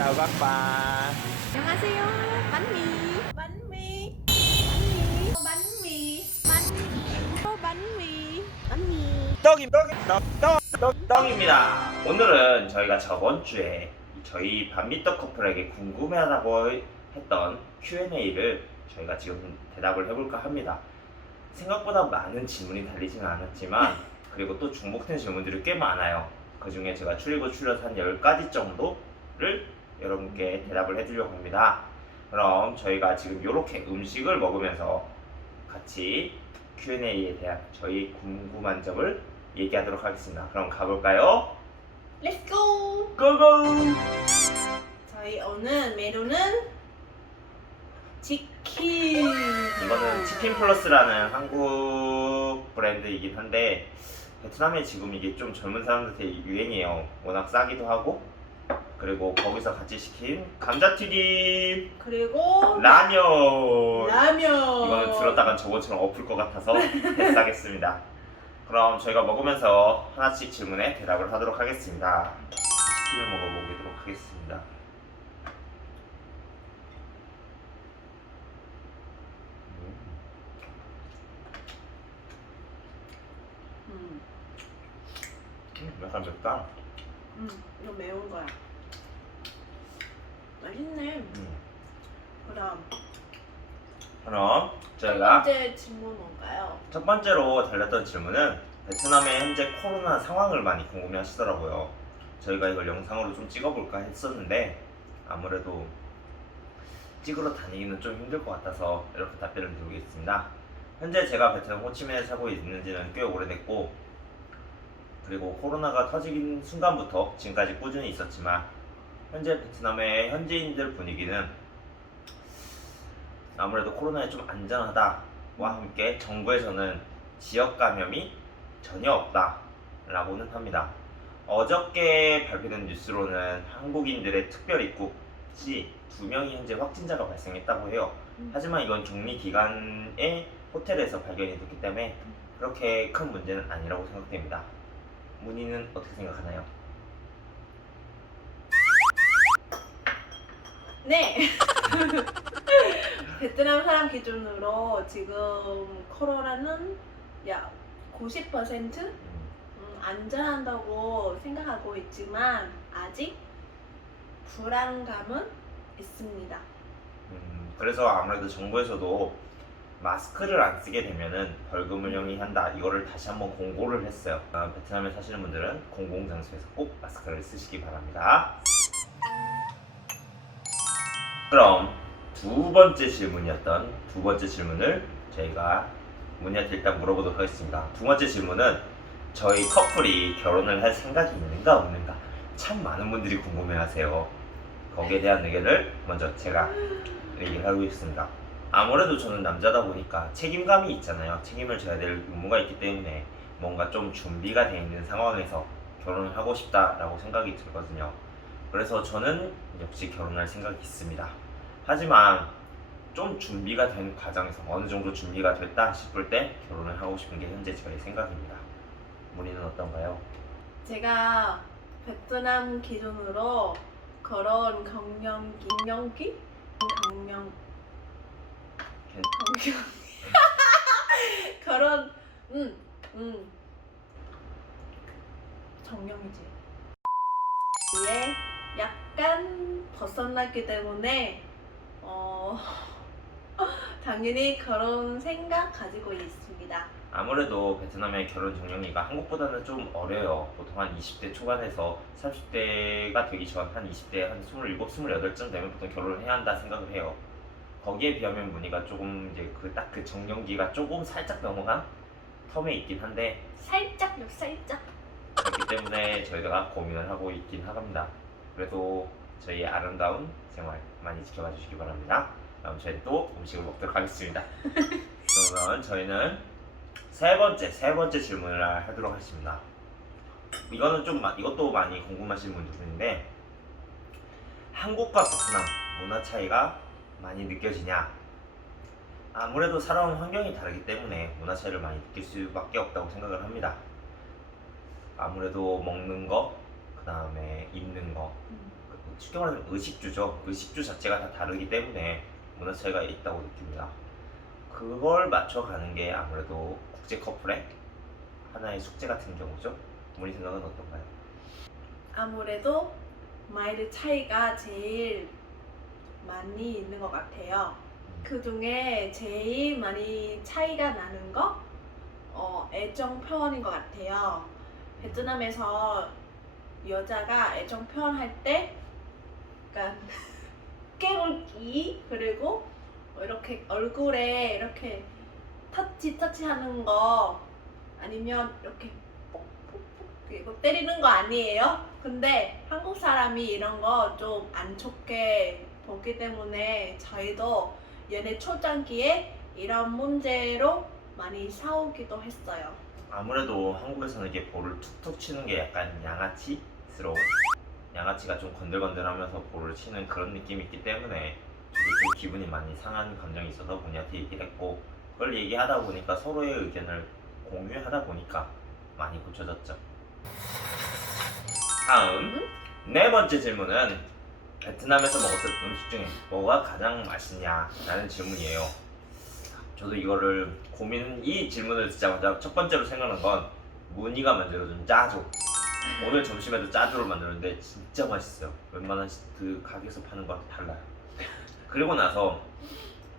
chào các bạn. 안녕하세요. 만미. 만미. 만미. 만미. 만미. 만미. 만미. 떡입니다. 오늘은 저희가 저번 주에 저희 반미떡 커플에게 궁금해하다고 했던 Q&A를 저희가 지금 대답을 해볼까 합니다. 생각보다 많은 질문이 달리지는 않았지만 그리고 또 중복된 질문들이 꽤 많아요. 그 중에 제가 추리고 추려서 한 10가지 정도를 여러분께 대답을 해드리려고 합니다. 그럼 저희가 지금 이렇게 음식을 먹으면서 같이 Q&A에 대한 저희 궁금한 점을 얘기하도록 하겠습니다. 그럼 가볼까요? Let's go. 고고! 저희 오늘 메뉴는 치킨. 이거는 치킨 플러스라는 한국 브랜드이긴 한데 베트남에 지금 이게 좀 젊은 사람들한테 유행이에요. 워낙 싸기도 하고 그리고 거기서 같이 시킨 감자튀김, 그리고 라면. 라면. 이거는 들었다간 저번처럼 엎을 것 같아서 패스하겠습니다. 그럼 저희가 먹으면서 하나씩 질문에 대답을 하도록 하겠습니다. 치킨을 먹어보도록 하겠습니다. 약간 맵다. 이거 매운 거야. 맛있네. 그럼 첫 저희가 번째 질문 뭔가요? 첫 번째로 달렸던 질문은 베트남의 현재 코로나 상황을 많이 궁금해 하시더라고요. 저희가 이걸 영상으로 좀 찍어볼까 했었는데 아무래도 찍으러 다니기는 좀 힘들 것 같아서 이렇게 답변을 드리겠습니다. 현재 제가 베트남 호치민에 살고 있는 지는 꽤 오래됐고 그리고 코로나가 터지긴 순간부터 지금까지 꾸준히 있었지만 현재 베트남의 현지인들 분위기는 아무래도 코로나에 좀 안전하다와 함께 정부에서는 지역 감염이 전혀 없다라고는 합니다. 어저께 발표된 뉴스로는 한국인들의 특별 입국 시 2명이 현재 확진자가 발생했다고 해요. 하지만 이건 격리 기간에 호텔에서 발견이 됐기 때문에 그렇게 큰 문제는 아니라고 생각됩니다. 문희는 어떻게 생각하나요? 네. 베트남 사람 기준으로 지금 코로나는 약 90% 안전하다고 생각하고 있지만 아직 불안감은 있습니다. 그래서 아무래도 정부에서도 마스크를 안 쓰게 되면은 벌금을 형이한다 이거를 다시 한번 공고를 했어요. 베트남에 사시는 분들은 공공장소에서 꼭 마스크를 쓰시기 바랍니다. 그럼 두 번째 질문을 저희가 문희한테 일단 물어보도록 하겠습니다. 두 번째 질문은 저희 커플이 결혼을 할 생각이 있는가 없는가 참 많은 분들이 궁금해하세요. 거기에 대한 의견을 먼저 제가 얘기를 하고 있습니다. 아무래도 저는 남자다 보니까 책임감이 있잖아요. 책임을 져야 될 의무가 있기 때문에 뭔가 좀 준비가 되어 있는 상황에서 결혼을 하고 싶다라고 생각이 들거든요. 그래서 저는 역시 결혼할 생각이 있습니다. 하지만 좀 준비가 된 과정에서 어느 정도 준비가 됐다 싶을 때 결혼을 하고 싶은 게 현재 저의 생각입니다. 문희는 어떤가요? 제가 베트남 기준으로 결혼 경력이 결혼 정령이지. 이에 약간 벗어났기 때문에 당연히 결혼 생각 가지고 있습니다. 아무래도 베트남의 결혼 정년기가 한국보다는 좀 어려요. 보통 한 20대 초반에서 30대가 되기 전 한 20대 한 27, 28쯤 되면 보통 결혼을 해야 한다 생각을 해요. 거기에 비하면 문희가 조금 이제 그 정년기가 조금 살짝 넘어간 텀에 있긴 한데 살짝. 그렇기 때문에 저희가 고민을 하고 있긴 합니다. 그래도 저희의 아름다운 생활 많이 지켜봐 주시기 바랍니다. 다음 저희는 또 음식을 먹도록 하겠습니다. 그러면 저희는 세 번째 질문을 하도록 하겠습니다. 이것도 많이 궁금하신 분들인데 한국과 베트남 문화 차이가 많이 느껴지냐? 아무래도 살아온 환경이 다르기 때문에 문화 차이를 많이 느낄 수밖에 없다고 생각을 합니다. 아무래도 먹는 거, 그 다음에 입는 거, 쉽게 말하면 의식주죠. 의식주 자체가 다 다르기 때문에 문화 차이가 있다고 느낍니다. 그걸 맞춰가는 게 아무래도 국제 커플의 하나의 숙제 같은 경우죠. 문희 생각은 어떤가요? 아무래도 마일드 차이가 제일 많이 있는 것 같아요. 그 중에 제일 많이 차이가 나는 거 애정 표현인 것 같아요. 베트남에서 여자가 애정 표현할 때 약간 깨물기 그리고 이렇게 얼굴에 이렇게 터치하는 거 아니면 이렇게 뽁뽁뽁 이거 때리는 거 아니에요? 근데 한국 사람이 이런 거 좀 안 좋게 보기 때문에 저희도 연애 초창기에 이런 문제로 많이 싸우기도 했어요. 아무래도 한국에서는 이게 볼을 툭툭 치는 게 약간 양아치스러운, 양아치가 좀 건들건들하면서 볼을 치는 그런 느낌이 있기 때문에 저도 좀 기분이 많이 상한 감정이 있어서 문희한테 얘기를 했고, 그걸 얘기하다 보니까 서로의 의견을 공유하다 보니까 많이 고쳐졌죠. 다음 네 번째 질문은 베트남에서 먹었던 음식 중에 뭐가 가장 맛있냐라는 질문이에요. 저도 이거를 이 질문을 듣자마자 첫 번째로 생각난 건 문희가 만들어준 짜조. 오늘 점심에도 짜조를 만들었는데 진짜 맛있어요. 웬만한 그 가게에서 파는 거랑 달라요. 그리고 나서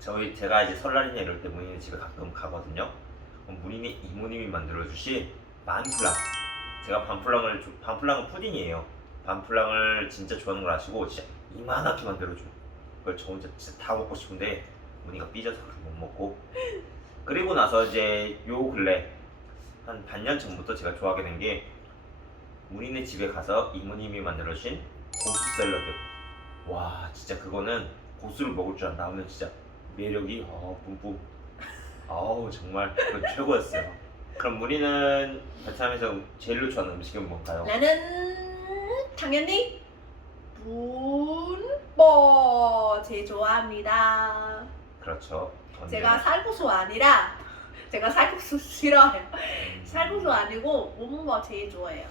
제가 이제 설날이나 이럴 때 문희네 집에 가끔 가거든요. 그럼 문희네 이모님이 만들어주신 반플랑. 제가 반플랑은 푸딩이에요. 반플랑을 진짜 좋아하는 걸 아시고 진짜 이만하게 만들어줘요. 그걸 저 혼자 진짜 다 먹고 싶은데 문희가 삐져서 그걸 못 먹고. 그리고 나서 이제 요 근래 한 반년 전부터 제가 좋아하게 된 게 문희네 집에 가서 이모님이 만들어주신 고수 샐러드. 와 진짜 그거는 고수를 먹을 줄 안다면 진짜 매력이 뿜뿜. 아우 정말 그건 최고였어요. 그럼 문희는 베트남에서 제일로 좋아하는 음식은 뭔가요? 나는 당연히 분보 제일 좋아합니다. 그렇죠. 제가 쌀국수 아니라 제가 쌀국수 싫어해요. 쌀국수 아니고 분보 제일 좋아해요.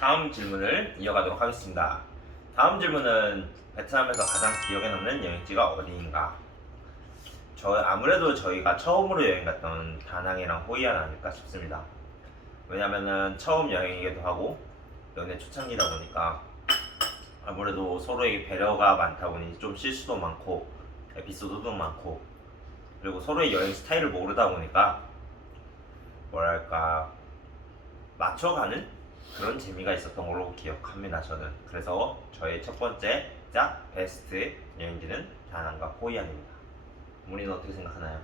다음 질문을 이어가도록 하겠습니다. 다음 질문은 베트남에서 가장 기억에 남는 여행지가 어디인가? 아무래도 저희가 처음으로 여행 갔던 다낭이랑 호이안 아닐까 싶습니다. 왜냐면은 처음 여행이기도 하고 연애 초창기다 보니까 아무래도 서로의 배려가 많다 보니 좀 실수도 많고 에피소드도 많고, 그리고 서로의 여행 스타일을 모르다 보니까 뭐랄까 맞춰가는 그런 재미가 있었던 걸로 기억합니다. 저는 그래서 저의 첫 번째 베스트 여행지는 다낭과 호이안입니다. 문희는 어떻게 생각하나요?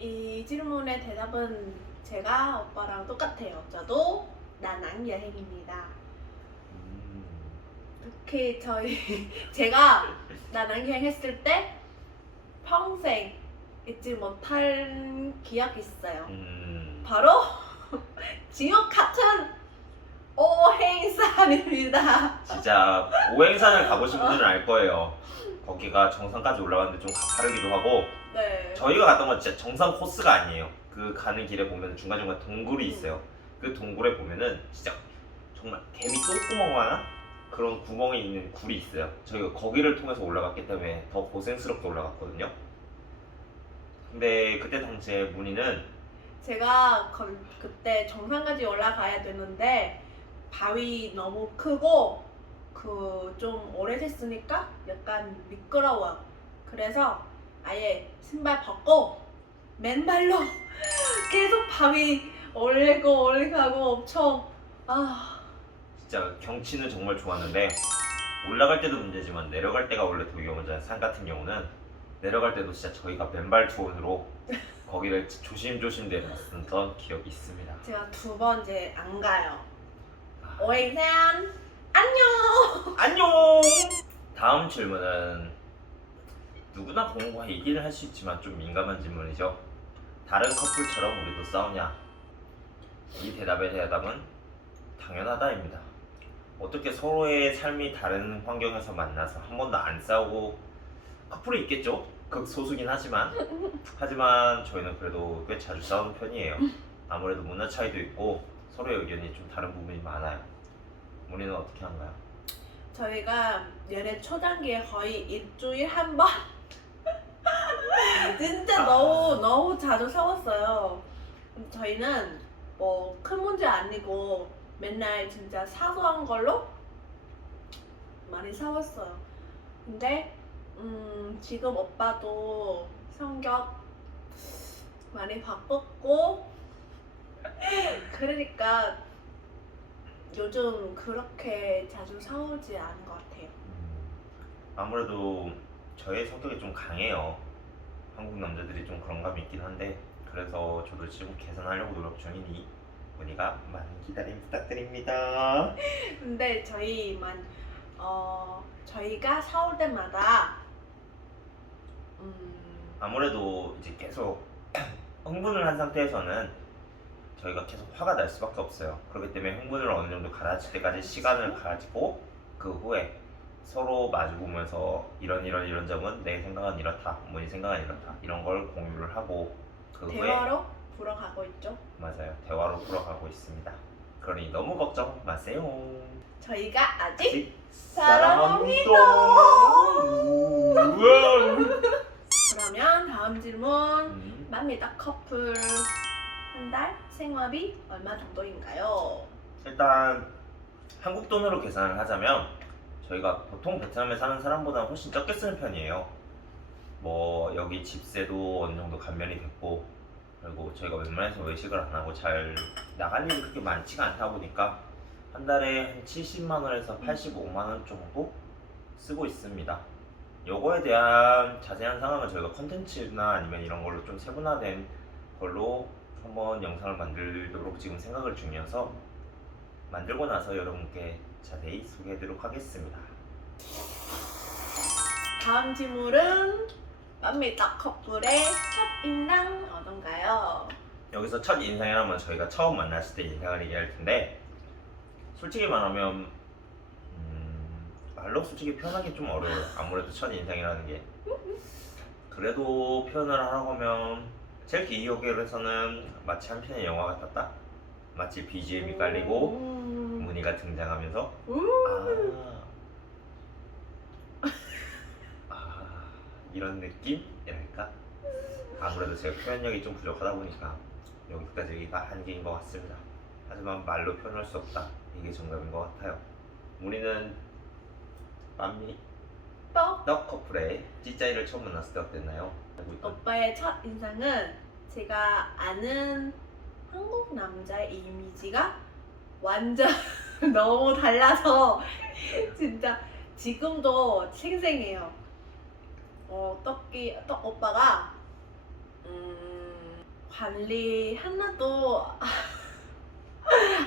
이 질문의 대답은 제가 오빠랑 똑같아요. 저도 다낭 여행입니다. 특히 제가 다낭 여행했을 때 평생 잊지 못할 기억이 있어요. 바로 지옥 같은 오행산입니다. 진짜 오행산을 가보신 분들은 알 거예요. 거기가 정상까지 올라가는데 좀 가파르기도 하고, 네. 저희가 갔던 건 진짜 정상 코스가 아니에요. 그 가는 길에 보면 중간중간 동굴이 있어요. 그 동굴에 보면은 진짜 정말 개미 똥구멍만한 그런 구멍이 있는 굴이 있어요. 저희가 거기를 통해서 올라갔기 때문에 더 고생스럽게 올라갔거든요. 근데 그때 당시에 문희는 제가 그때 정상까지 올라가야 되는데 바위 너무 크고 좀 오래됐으니까 약간 미끄러워. 그래서 아예 신발 벗고 맨발로 계속 바위 올라가고 엄청 진짜 경치는 정말 좋았는데 올라갈 때도 문제지만 내려갈 때가 원래 더 위험하잖아요. 산 같은 경우는 내려갈 때도 진짜 저희가 맨발 투혼으로 거기를 조심조심 내려갔던 기억이 있습니다. 제가 두 번째 안 가요. 오행산 안녕. 안녕! 다음 질문은 누구나 공과 얘기를 할 수 있지만 좀 민감한 질문이죠. 다른 커플처럼 우리도 싸우냐? 이 대답의 대답은 당연하다입니다. 어떻게 서로의 삶이 다른 환경에서 만나서 한 번도 안 싸우고, 커플이 있겠죠? 극소수긴 하지만 저희는 그래도 꽤 자주 싸우는 편이에요. 아무래도 문화 차이도 있고 서로의 의견이 좀 다른 부분이 많아요. 문희는 어떻게 한가요? 저희가 연애 초단기에 거의 일주일 한 번 진짜 너무 자주 싸웠어요. 저희는 뭐 큰 문제 아니고 맨날 진짜 사소한 걸로 많이 싸웠어요. 근데 지금 오빠도 성격 많이 바꿨고 그러니까 요즘 그렇게 자주 싸우지 않은 것 같아요. 아무래도 저의 성격이 좀 강해요. 한국 남자들이 좀 그런 감이 있긴 한데 그래서 저도 지금 개선하려고 노력 중이니 문희가 많은 기다림 부탁드립니다. 근데 저희가 싸울 때마다 아무래도 이제 계속 흥분을 한 상태에서는 저희가 계속 화가 날 수밖에 없어요. 그렇기 때문에 흥분을 어느 정도 가라앉힐 때까지 시간을 가지고 그 후에 서로 마주보면서 이런 점은 내 생각은 이렇다, 문희 생각은 이렇다 이런 걸 공유를 하고 그 후에 대화로 불어가고 있죠. 맞아요, 대화로 풀어가고 있습니다. 그러니 너무 걱정 마세요. 저희가 아직 아직 사랑합니다. 우와. 그러면 다음 질문. 음, 맘미다 커플 한 달 생활비 얼마 정도인가요? 일단 한국 돈으로 계산을 하자면 저희가 보통 베트남에 사는 사람보다 훨씬 적게 쓰는 편이에요. 뭐 여기 집세도 어느 정도 감면이 됐고 그리고 저희가 웬만해서 외식을 안 하고 잘 나갈 일이 그렇게 많지가 않다 보니까 한 달에 한 70만 원에서 85만 원 정도 쓰고 있습니다. 요거에 대한 자세한 상황은 저희가 컨텐츠나 아니면 이런 걸로 좀 세분화된 걸로 한번 영상을 만들도록 지금 생각을 중이어서 만들고 나서 여러분께 자세히 소개해드리도록 하겠습니다. 다음 질문은 맘미다 커플의 첫 인상 어떤가요? 여기서 첫 인상이라면 저희가 처음 만났을 때 인상을 얘기할 텐데 솔직히 말하면 말로 솔직히 표현하기 좀 어려워요. 아무래도 첫 인상이라는 게 그래도 표현을 하라고 하면 제일 기억에서는 마치 한 편의 영화 같았다. 마치 BGM이 깔리고 문희가 등장하면서 이런 느낌이랄까? 아무래도 제가 표현력이 좀 부족하다 보니까 여기까지가 한계인 것 같습니다. 하지만 말로 표현할 수 없다. 이게 정답인 것 같아요. 우리는 맘미 또 떡 커플의 찌짜이를 처음 만났을 때 어땠나요? 오빠의 첫 인상은 제가 아는 한국 남자의 이미지가 완전 너무 달라서 진짜 지금도 생생해요. 떡 오빠가 관리 하나도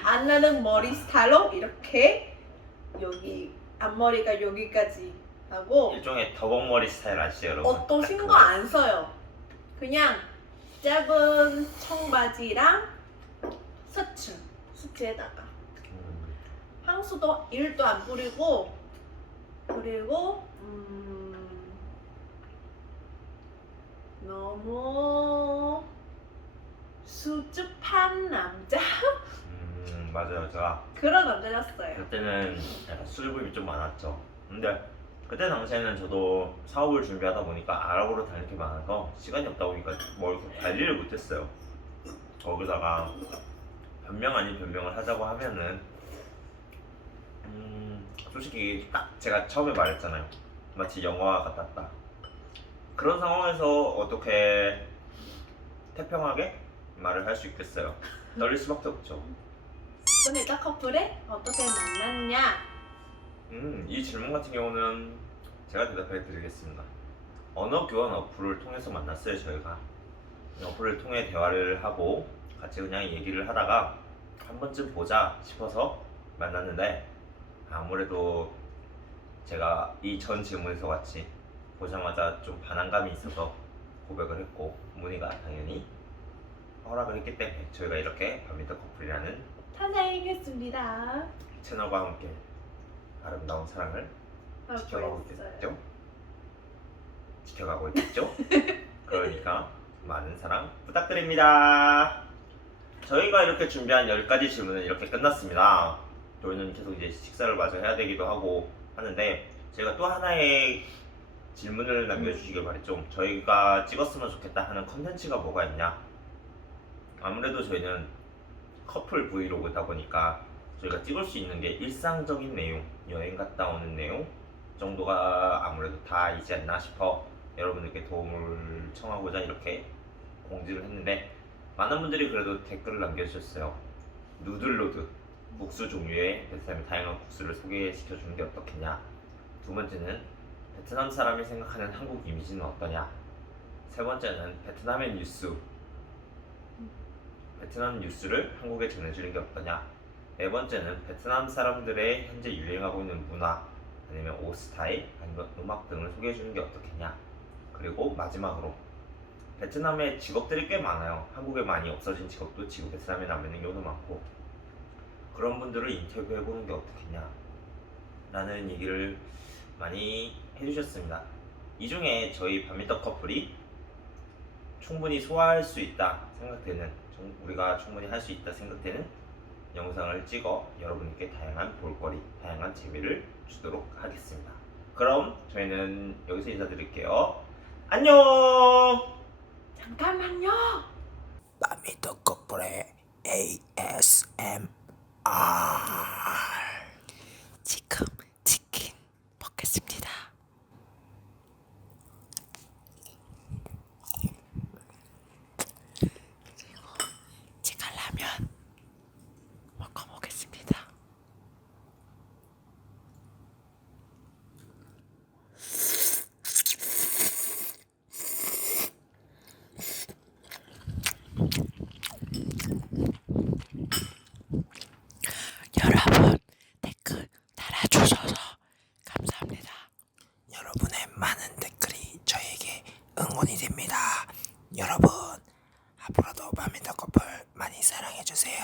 안 나는 머리 스타일로 이렇게 여기 앞머리가 여기까지 하고 일종의 더벅머리 스타일 아시죠 여러분? 옷도 신고 안 써요. 그냥 짧은 청바지랑 수트에다가 향수도 일도 안 뿌리고 그리고 너무 수줍한 남자 맞아요. 제가 그런 남자였어요. 그때는 약간 수줍음이 좀 많았죠. 근데 그때 당시에는 저도 사업을 준비하다 보니까 알아보러 다닐 게 많아서 시간이 없다 보니까 뭐 이렇게 관리를 못했어요. 거기다가 변명 아닌 변명을 하자고 하면은 솔직히 딱 제가 처음에 말했잖아요. 마치 영화 같았다. 그런 상황에서 어떻게 태평하게 말을 할 수 있겠어요? 떨릴 수밖에 없죠. 근데 딱 커플에 어떻게 만났냐? 이 질문 같은 경우는 제가 대답해 드리겠습니다. 언어 교환 어플을 통해서 만났어요. 저희가 어플을 통해 대화를 하고 같이 그냥 얘기를 하다가 한 번쯤 보자 싶어서 만났는데 아무래도 제가 이 전 질문에서 같이 보자마자 좀 반항감이 있어서 고백을 했고 문희가 당연히 허락을 했기 때문에 저희가 이렇게 밤미터 커플이라는 탄생했습니다. 채널과 함께 아름다운 사랑을 지켜가고 있겠죠? 지켜가고 있겠죠? 그러니까 많은 사랑 부탁드립니다. 저희가 이렇게 준비한 10가지 질문은 이렇게 끝났습니다. 저희는 계속 이제 식사를 마저 해야 되기도 하고 하는데 제가 또 하나의 질문을 남겨주시길 바랬죠. 저희가 찍었으면 좋겠다 하는 컨텐츠가 뭐가 있냐. 아무래도 저희는 커플 브이로그다 보니까 저희가 찍을 수 있는 게 일상적인 내용, 여행 갔다 오는 내용 정도가 아무래도 다이지 않나 싶어 여러분들께 도움을 청하고자 이렇게 공지를 했는데, 많은 분들이 그래도 댓글을 남겨주셨어요. 누들로드, 국수 종류의 베트남의 다양한 국수를 소개시켜 주는 게 어떻겠냐. 두 번째는 베트남 사람이 생각하는 한국 이미지는 어떠냐. 세 번째는 베트남의 뉴스, 베트남 뉴스를 한국에 전해주는 게 어떠냐. 네 번째는 베트남 사람들의 현재 유행하고 있는 문화, 아니면 옷 스타일, 아니면 음악 등을 소개해주는 게 어떻겠냐. 그리고 마지막으로 베트남에 직업들이 꽤 많아요. 한국에 많이 없어진 직업도 지금 베트남에 남아있는 경우도 많고, 그런 분들을 인터뷰해보는 게 어떻겠냐 라는 얘기를 많이 해주셨습니다. 이 중에 저희 밤미떡 커플이 충분히 소화할 수 있다 생각되는, 우리가 충분히 할 수 있다 생각되는 영상을 찍어 여러분께 다양한 볼거리, 다양한 재미를 주도록 하겠습니다. 그럼 저희는 여기서 인사드릴게요. 안녕! 잠깐만요. 밤미떡 커플의 ASMR. 지금 치킨 먹겠습니다. 그리고 제가 라면 먹어보겠습니다. 여러분, 댓글 달아주셔서 감사합니다. 여러분의 많은 댓글이 저에게 응원이 됩니다. 여러분, 앞으로도 밤미떡 커플 많이 사랑해주세요.